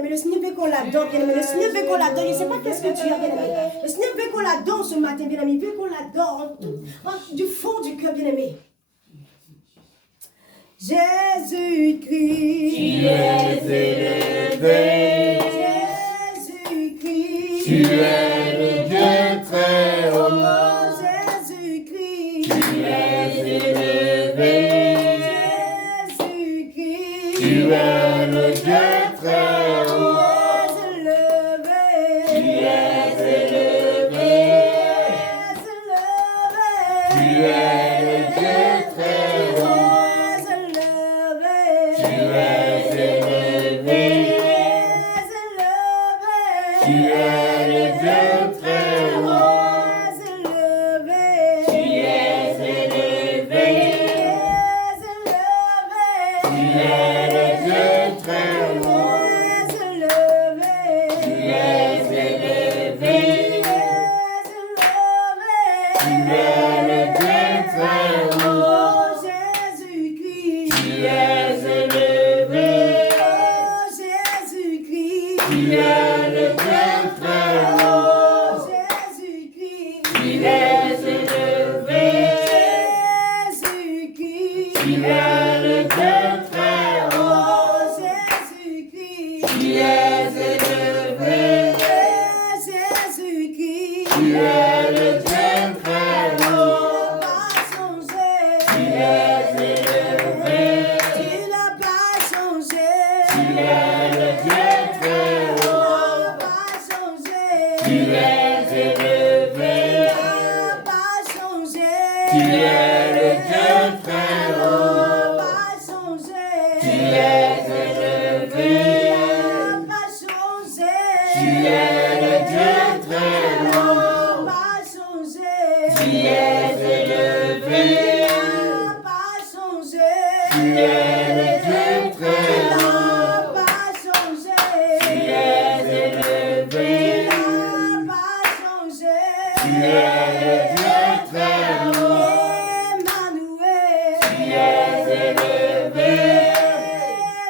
bien-aimé. Le Seigneur veut qu'on l'adore, bien-aimé. Le Seigneur veut qu'on l'adore. Je ne sais pas qu'est-ce que tu as, bien-aimé. Le Seigneur veut qu'on l'adore ce matin, bien-aimé. Il veut qu'on l'adore du fond du cœur, bien-aimé. Jésus-Christ, tu es élevé. Jésus-Christ, Tu es le Dieu très haut. oh Jésus-Christ, Tu es élevé. Jésus-Christ, Tu es le Dieu très haut. Tu es élevé. Tu es le Dieu très haut. Tu es élevé. Tu es le Dieu très haut. Tu es élevé. Tu es le Dieu très haut. Tu es élevé. Tu es le Dieu très haut. Jésus-Christ, Tu es élevé. Jésus-Christ, Tu es le Dieu très haut. Jésus-Christ, Tu es élevé. Jésus-Christ, Tu es le Dieu très haut. Jésus-Christ, Tu es élevé. Jésus-Christ, Tu es le Dieu très haut. Tu es élevé. tu n'as pas changé, Tu es le Dieu très haut. pas changé, Tu es élevé. pas changé, Tu es le Dieu très haut. pas changé, Tu es élevé. pas changé, Tu es le Dieu très haut. pas changé, Tu es élevé. pas changé, Tu es le Dieu très haut. pas changé, Tu es élevé. pas changé, Tu es le Dieu très haut. Emmanuel, Tu es élevé.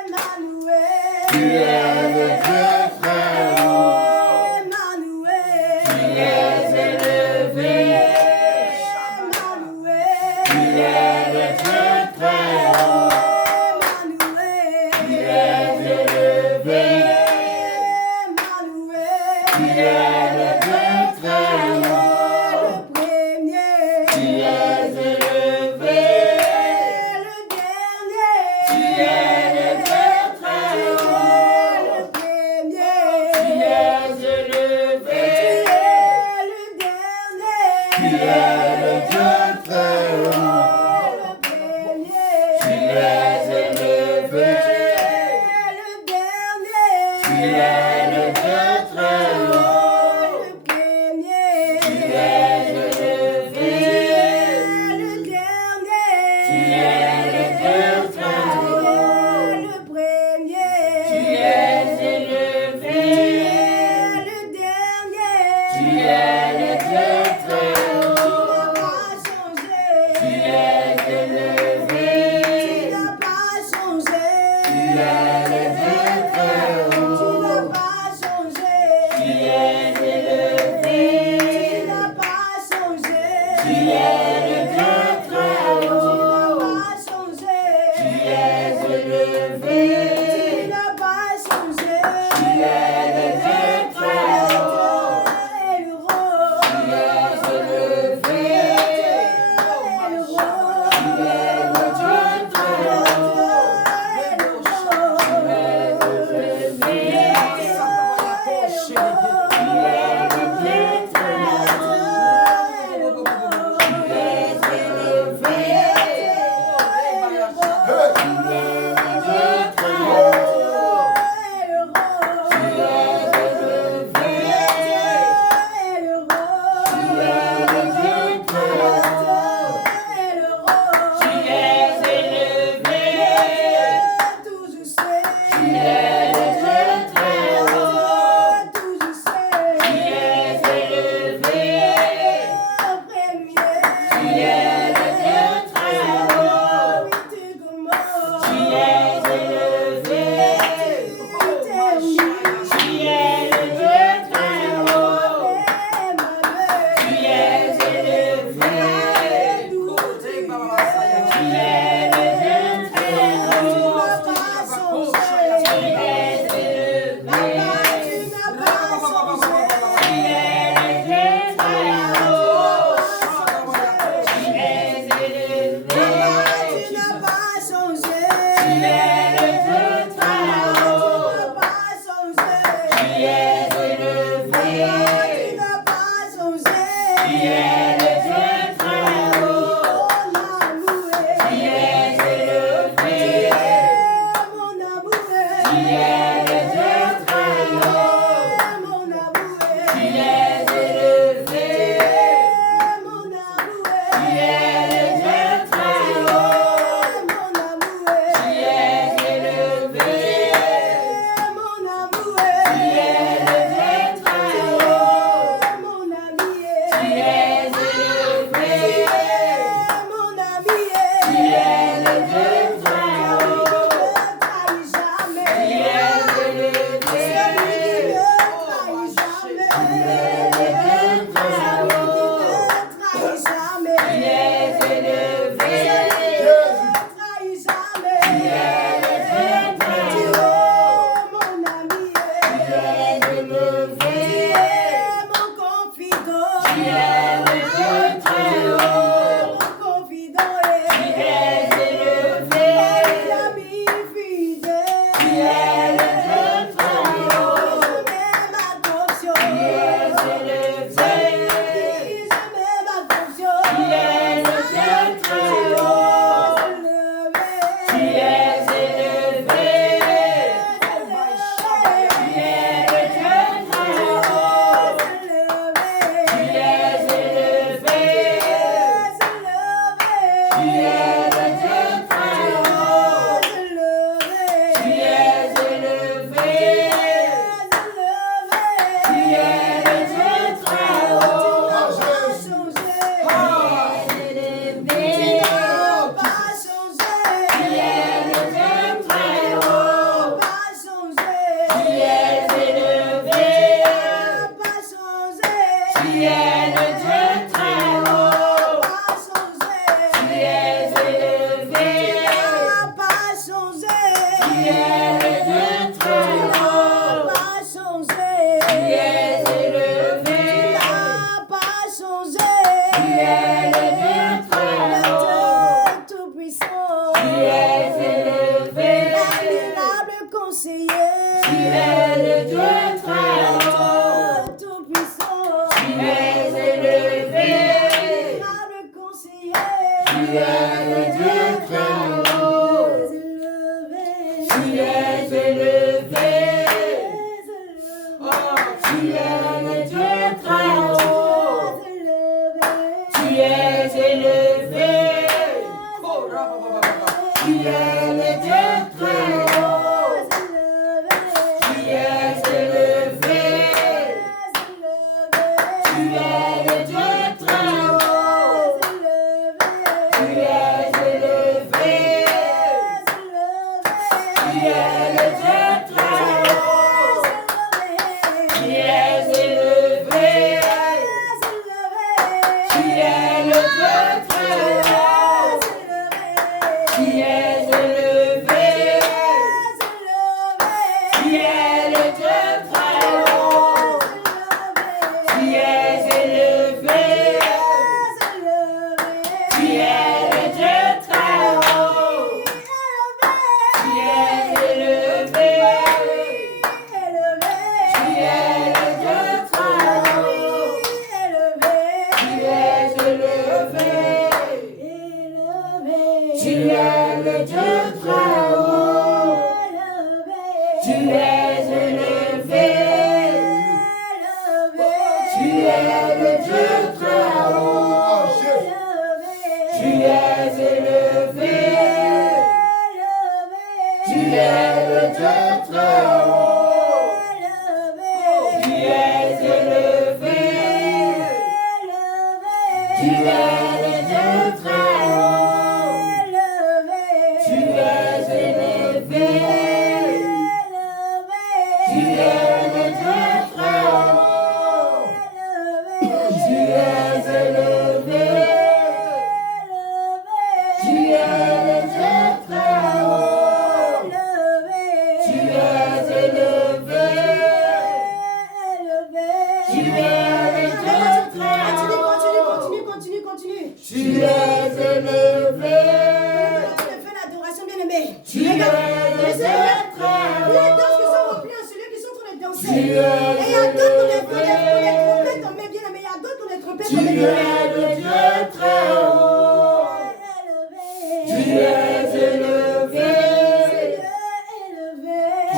Emmanuel, Tu es le Dieu très haut. Emmanuel, Tu es élevé. Emmanuel, Tu es le Dieu très haut. Emmanuel, Tu es élevé. Emmanuel, Tu es le Dieu très haut. le premier, Tu es élevé. le dernier, Tu es le Dieu très haut. le premier, Tu es élevé. le dernier, Tu es le Dieu très haut. le premier, Tu es élevé. le dernier, Tu es le Dieu très haut. le premier, Tu es élevé. le dernier, Tu es le Dieu très haut. le premier, Tu es élevé. le dernier, Tu es le Dieu très haut. pas changé, Tu es élevé. tu n'as pas changé, Tu es le Dieu très haut. tu n'as Tu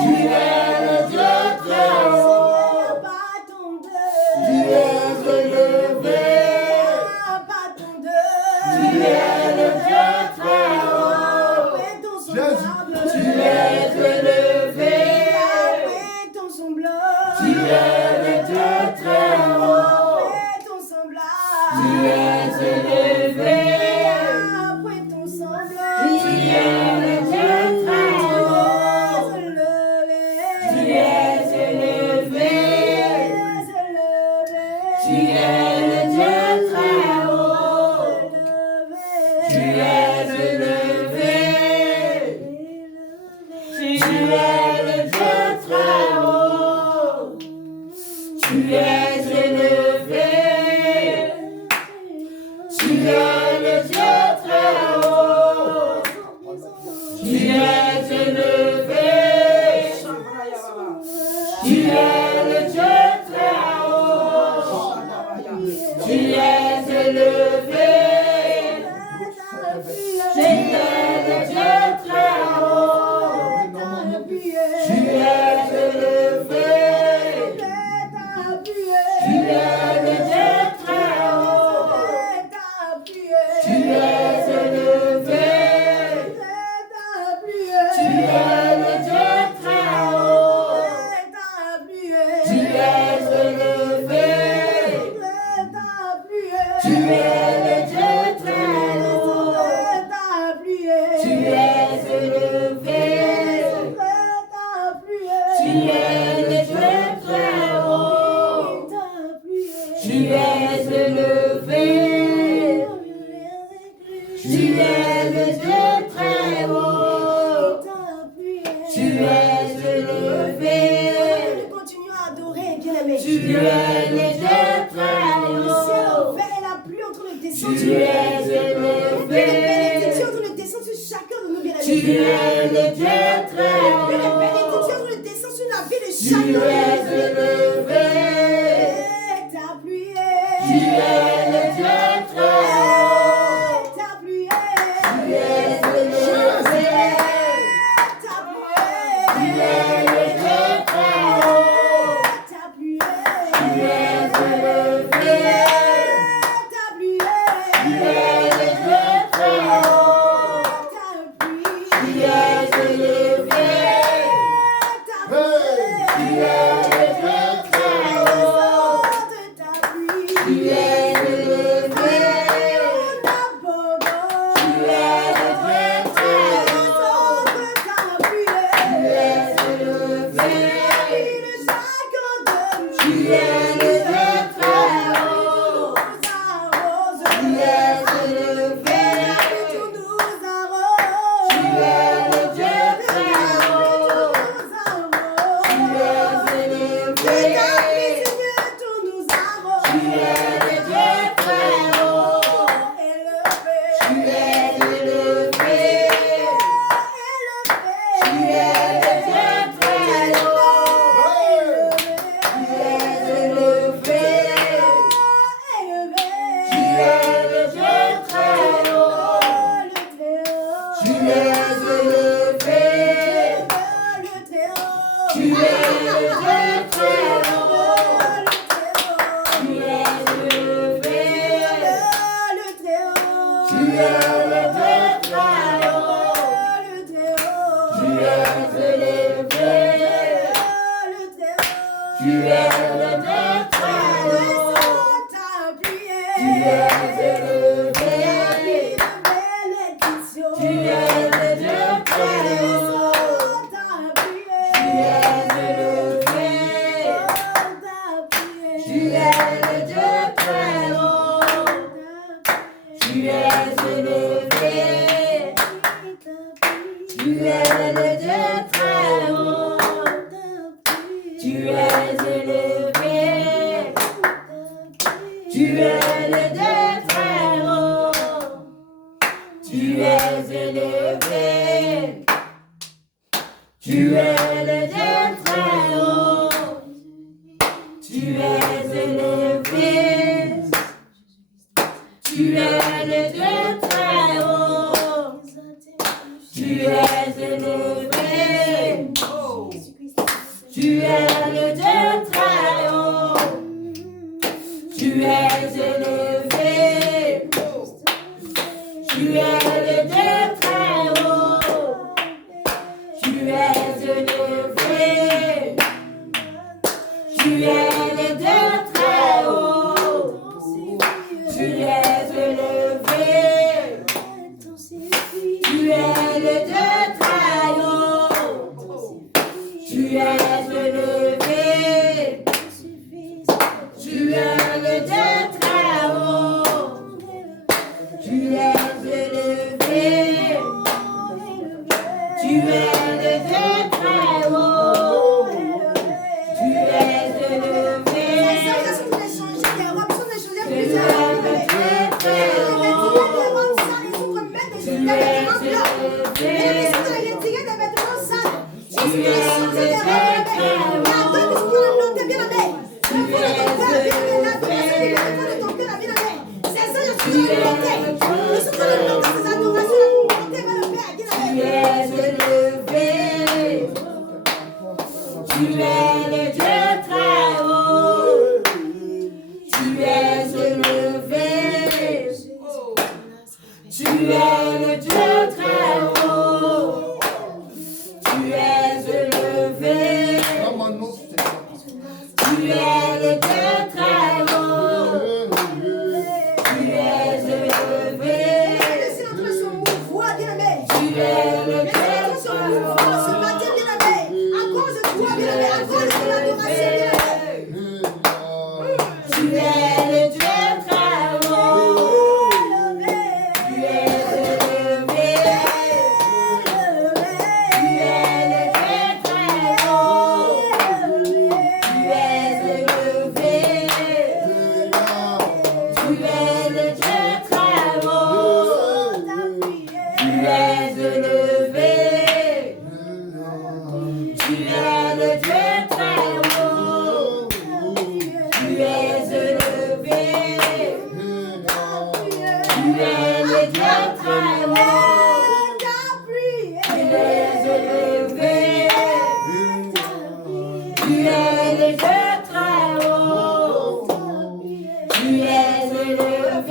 Tu es le Dieu très haut. Tu es élevé. Tu es le Dieu très haut. Tu es élevé. Tu es le Dieu très haut. Tu es élevé. Tu es le Dieu très haut. Tu es élevé. Tu es le Dieu très haut. Tu es élevé. Tu es le Dieu très haut. Tu es élevé.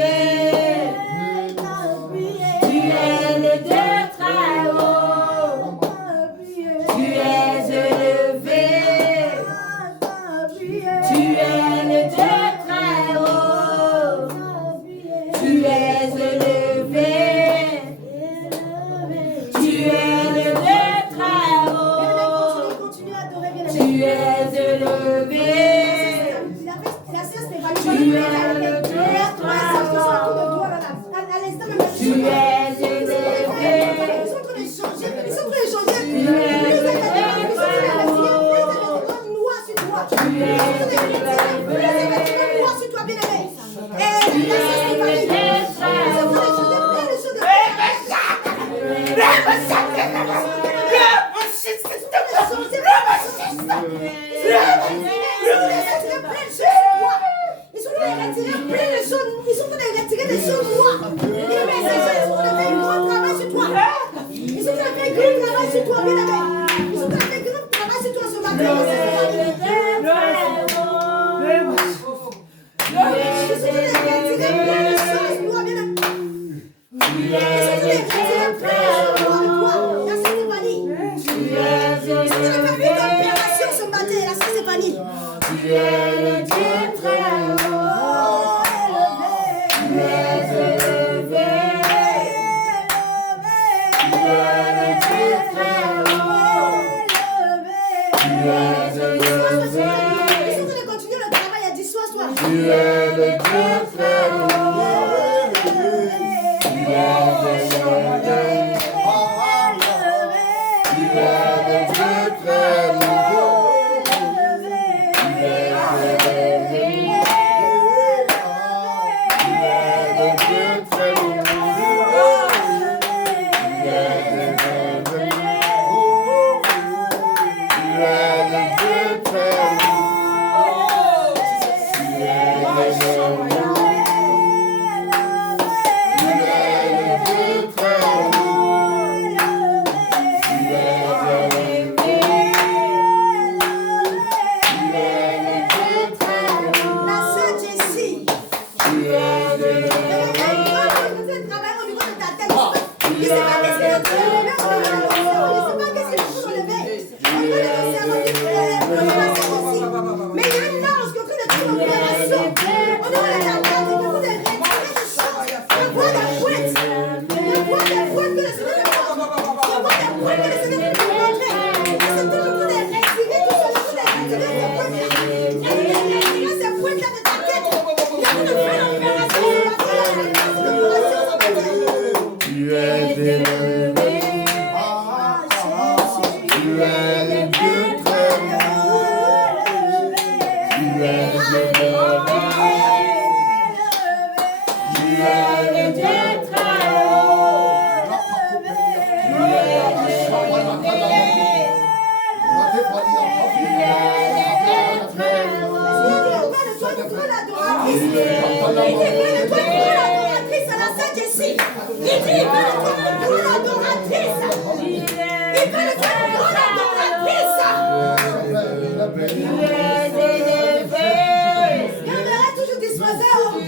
de toi une grande adoratrice à la Sainte-Jessie. Il dit, il veut de toi une grande adoratrice. Il veut de toi une grande adoratrice. Garderai toujours disposé au Tu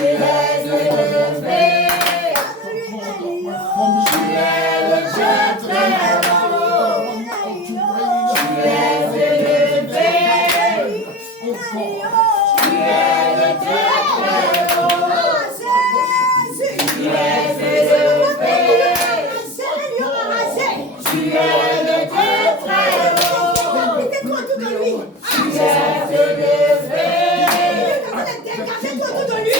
es le Gardez-toi autour de lui.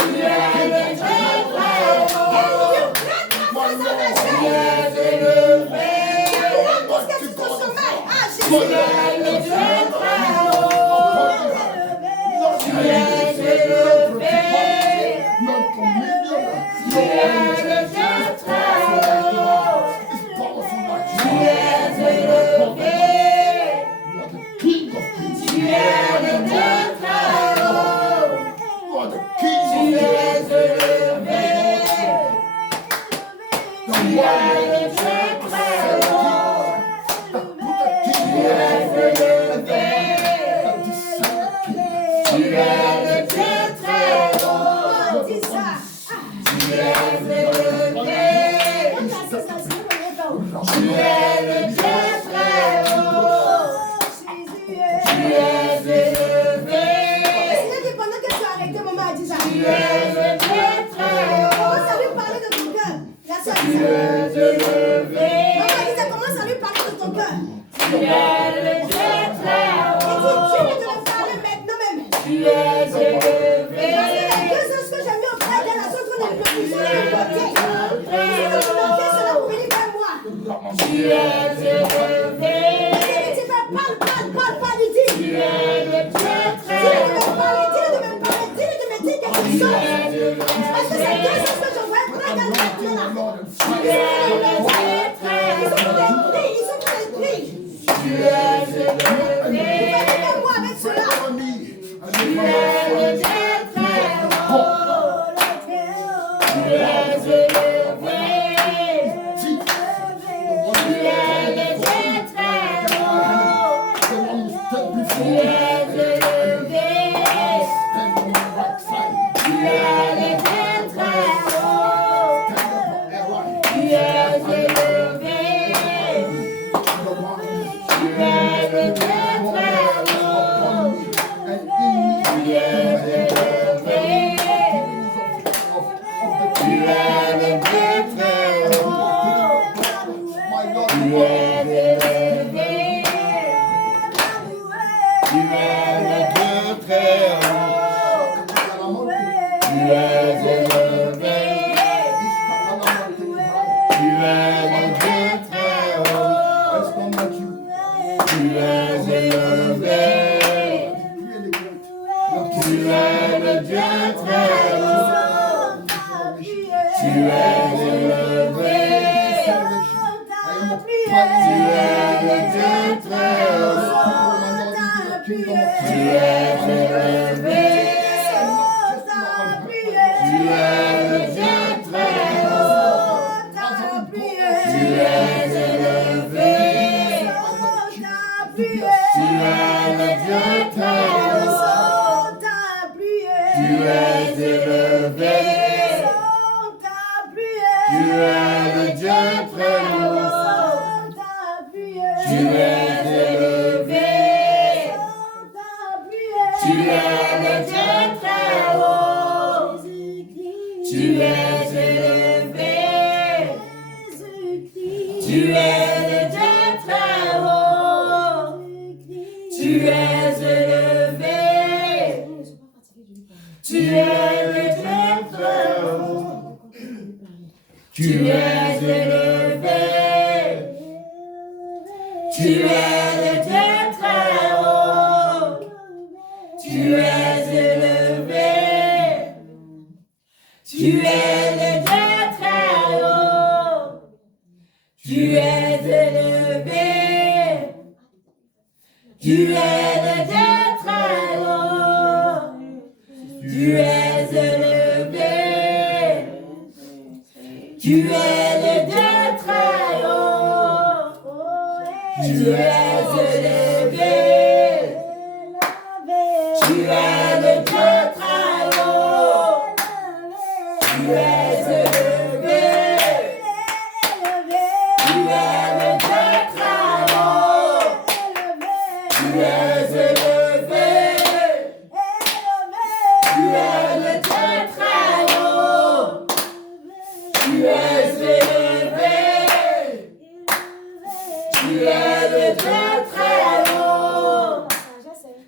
Et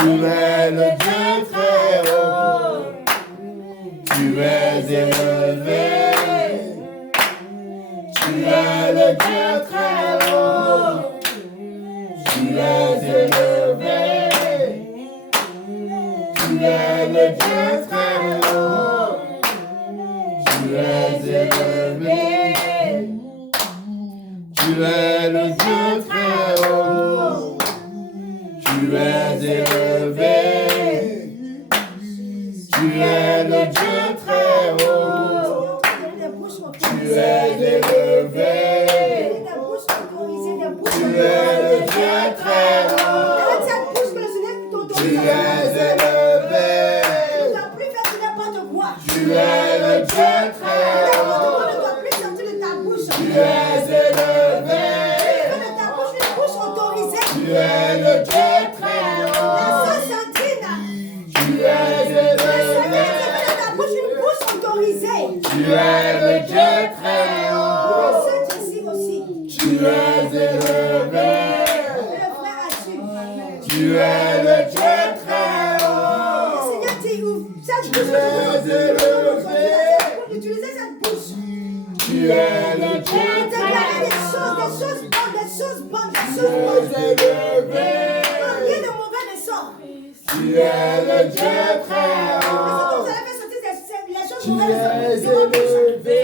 Tu es le Dieu très haut. Tu es élevé. Tu es le Dieu très haut. Tu es élevé. Tu es le Dieu très haut. Tu es élevé. Tu es le Dieu très haut. Tu es élevé. Tu es le Dieu très haut. Tu es élevé. Tu es le Dieu très haut. Tu es élevé. Tu es le Dieu très haut. Tu es élevé. Tu es le Dieu très haut. Tu es élevé. Tu es le Dieu très haut. Tu es élevé. Tu es le Dieu très haut. Tu es élevé. Utilisez cette bouche. Tu es le Dieu très haut. Des choses bonnes. Rien de mauvais ne sort. Tu es le Dieu très haut. Vous allez faire sortir les choses Tu mauvaises. es élevé.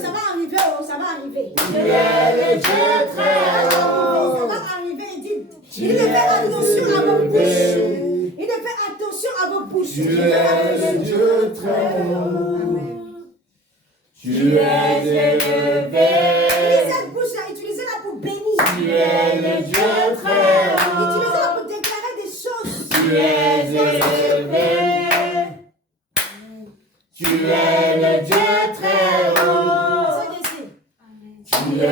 Ça va arriver. Tu es le Dieu très haut. Ça va arriver. Il ne fait attention à vos bouches. Il ne fait attention à vos bouches. Tu es le Dieu très haut. Tu es élevé. Cette bouche-là, utilisez-la pour bénir. Tu es le Dieu très haut. Utilisez-la pour déclarer des choses. Tu es élevé. Tu es le Dieu très haut. Tu es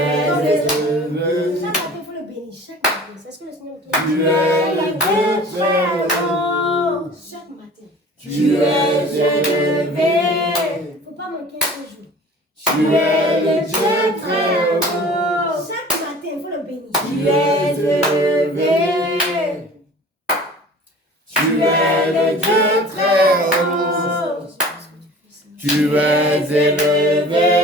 élevé. Chaque matin, il faut le bénir. Chaque matin. C'est ce que le Seigneur me dit. Tu es le Dieu très haut. Chaque matin. Tu es élevé. Il ne faut pas manquer un jour. Tu es le Dieu très haut. Chaque matin, il faut le bénir. Tu es élevé. Tu es le Dieu très haut. Tu es élevé.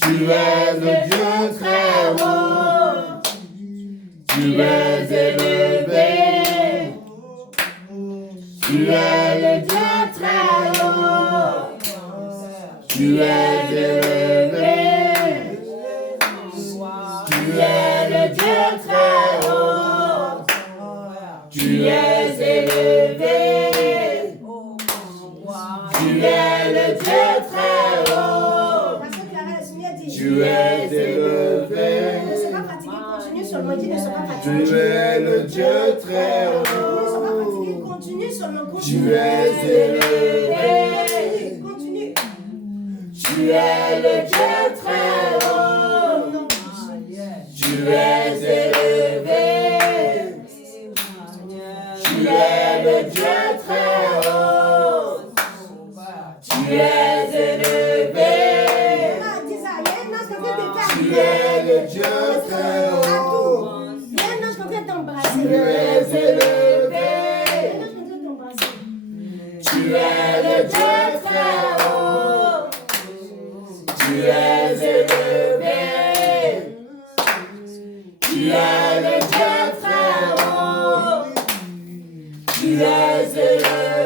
Tu es le Dieu très haut. Tu es élevé. Tu es le Dieu très haut. Tu es élevé. Tu es le Dieu très haut. Tu es élevé. Tu es le Dieu très haut. Tu es élevé. Ne sois pas fatigué, continue seulement. Dis, ne sois pas Tu fatigué. es le Dieu très Ne sois pas haut. fatigué, continue seulement. Tu Continue. es élevé. Continue. Tu es le Dieu très haut. Tu es élevé. Tu es le Dieu très haut. Tu es élevé. Tu es le Dieu très haut. Tu es élevé. Tu es le Dieu très haut. Tu es élevé. Tu es le Dieu très haut. Tu es élevé.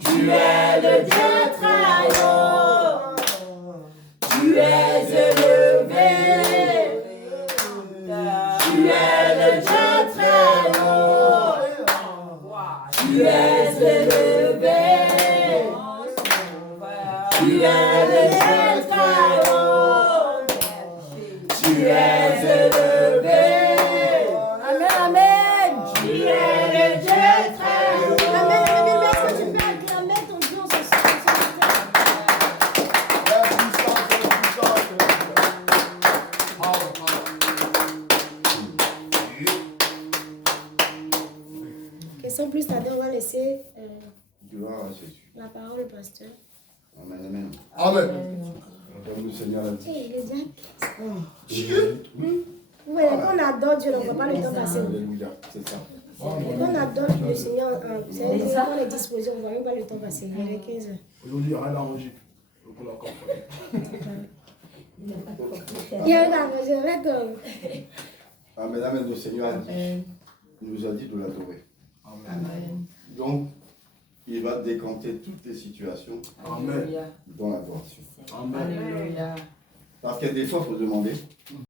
Tu es le Dieu très haut. Tu es élevé. Tu es le Dieu très haut. Tu es élevé. Tu es le Dieu très haut. Tu es élevé. Amen, amen. Tu es le Dieu très haut. Amen, amen. Est-ce que tu peux acclamer ton Dieu ce soir? Question plus tarder, on va laisser Gloire à Jésus. la parole au pasteur. Amen, amen. Amen. Comme le Seigneur l'a dit. Hey, il est déjà Vous voyez, quand on adore Dieu, on ne voit pas le temps passer. Alléluia, c'est ça. Quand on adore le Seigneur, c'est-à-dire qu'on est disposé, on ne voit même pas le temps passer. Il est 15 heures. Aujourd'hui, il y aura la rogie. Pour la comprendre. Il y a une arrangée, d'accord. Amen, amen. Le Seigneur nous a dit de l'adorer. Amen. Donc, il va décanter toutes les situations Amen. dans l'adoration. Amen. Parce que des fois, il faut demander.